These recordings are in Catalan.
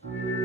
Pero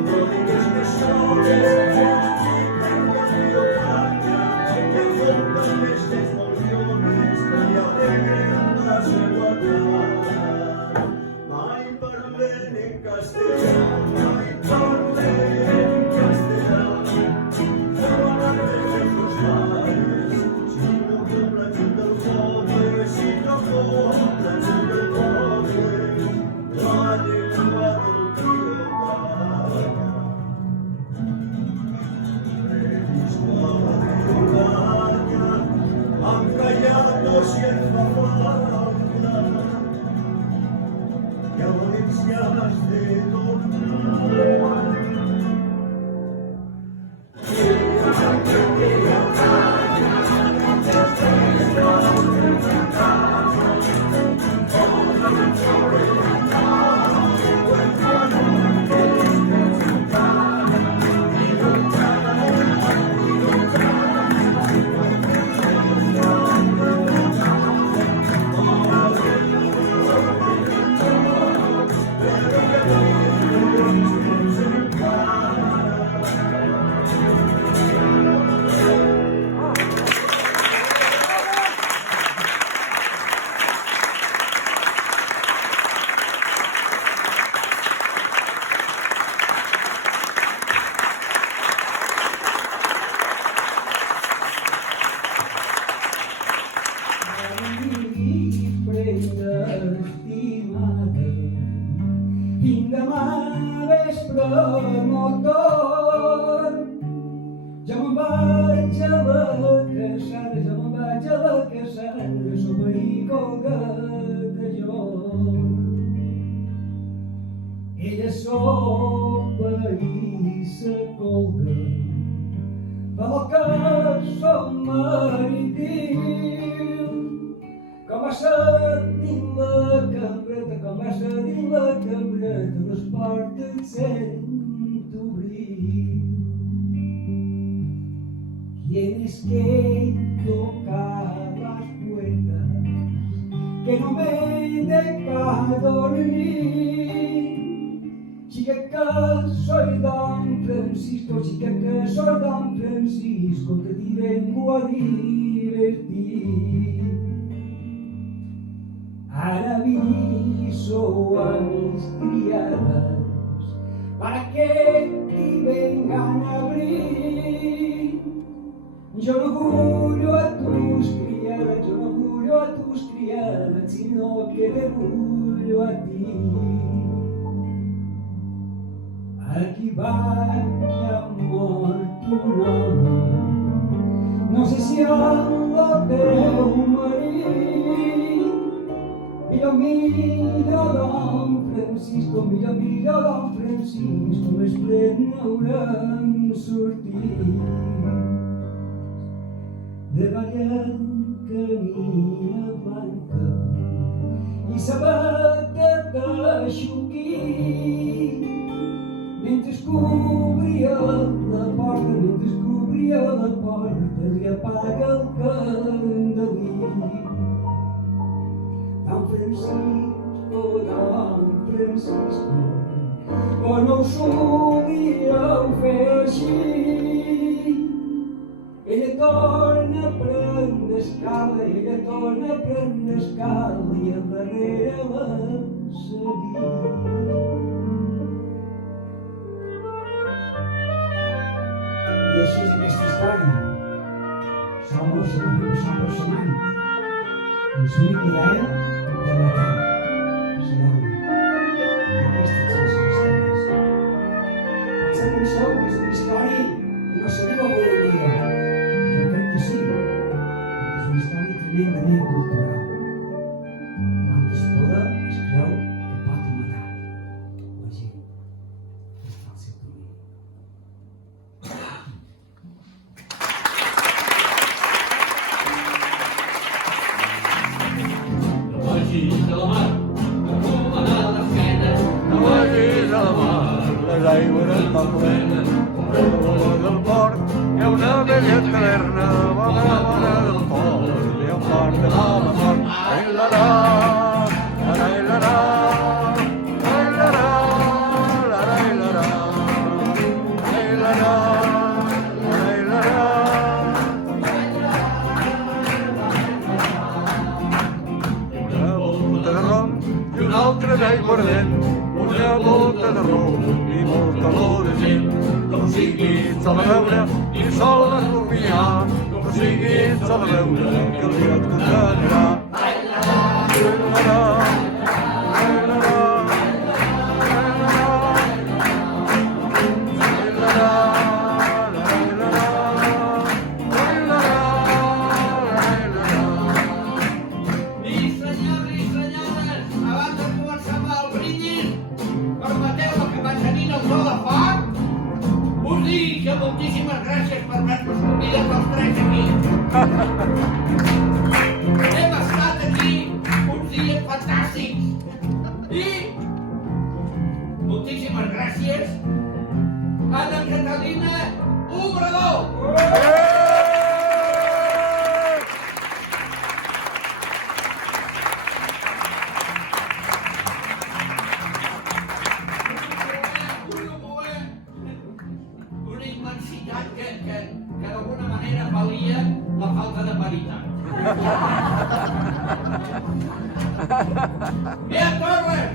no digas que soy Ella sopa i s'acolga pel que som maritiu, com va ser dins la cambreta, les portes sent obrir. ¿Quién es que toca las puertas que no me deja dormir? Chica que soy don Francisco, chica que soy don Francisco, que te vengo a divertir. Ahora aviso a mis criadas para que te vengan a abrir. Yo no juro a tus criadas, sino que te juro a ti. Aquí va amor tu nom, no sé si el teu marit. Mira don Francisco, mira don Francisco, més plen n'haurem sortit. De ballant camina blanca i sabata de xuquí, mentre cobria la porta, li apaga el candelí. Don Francisco, però no ho solíeu fer així. Ella torna a prendre escala, i al darrere la seguim. I així és aquesta història. Som personant. Ens únic idea de matar. L'home. Aquestes són les històries. Pensa que és una història que no sabíeu avui en dia. Jo crec que sí, perquè és una història tremendament cultural. Quan es poda, es creu que pot matar la gent. Està al seu camí. Aigües estan plenes, del port, hi ha una vella taverna, bona del port, hi ha un bar de l'home fort. Ai, la-ra, la-ra, la-ra, ai, la-ra, la-ra, la-ra, ai, la-ra, ai, la-ra. Una bota de rom i una altra d'aiguardent, una bota de rom i molta olor de gent. No siguis a la veure ni sol estormiar, no siguis a la veure que el dia et condenarà. Biel Torres!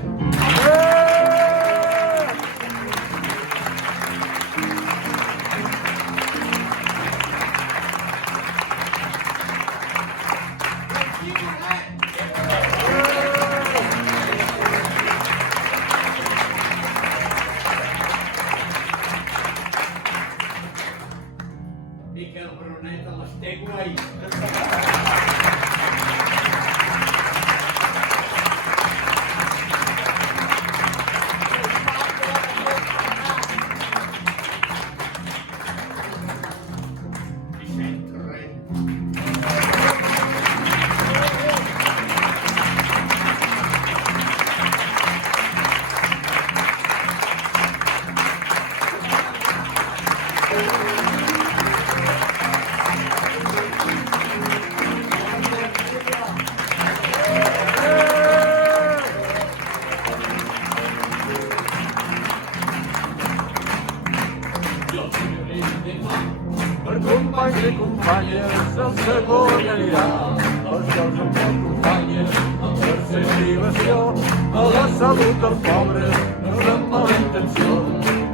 Miquel Brunet a les takeaways. Vicent Torrent. Per companys i companyes, el segon anirà. Els jocs amb les companyes, per fer privació. A la salut dels pobres, no amb mala intenció.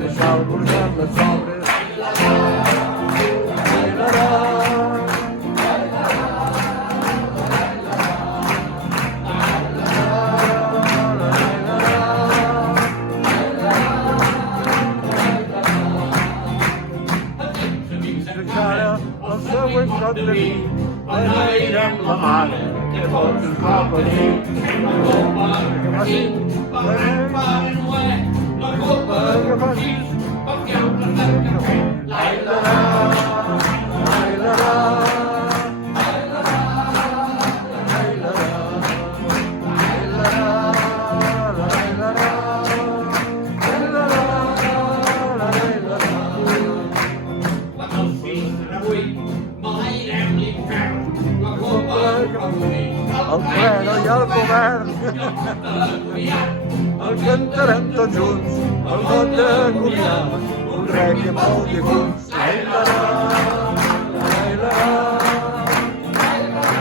Deixar el burgat les obres. Bailarà. El següent cop de vi, beneirem la mare, que tots ens va parir. La copa que facin, perquè el Pare Noel. La copa que facin, perquè el plantat cafè. Bailarà, bailarà, bailarà, bailarà, bailarà, bailarà. Quan els fills de avui maleirem l'infern. La copa que facin, El pleno i el govern, el cantarem tots junts, el vot de comiat, un rèquiem als difunts. Bailarà, bailarà, bailarà.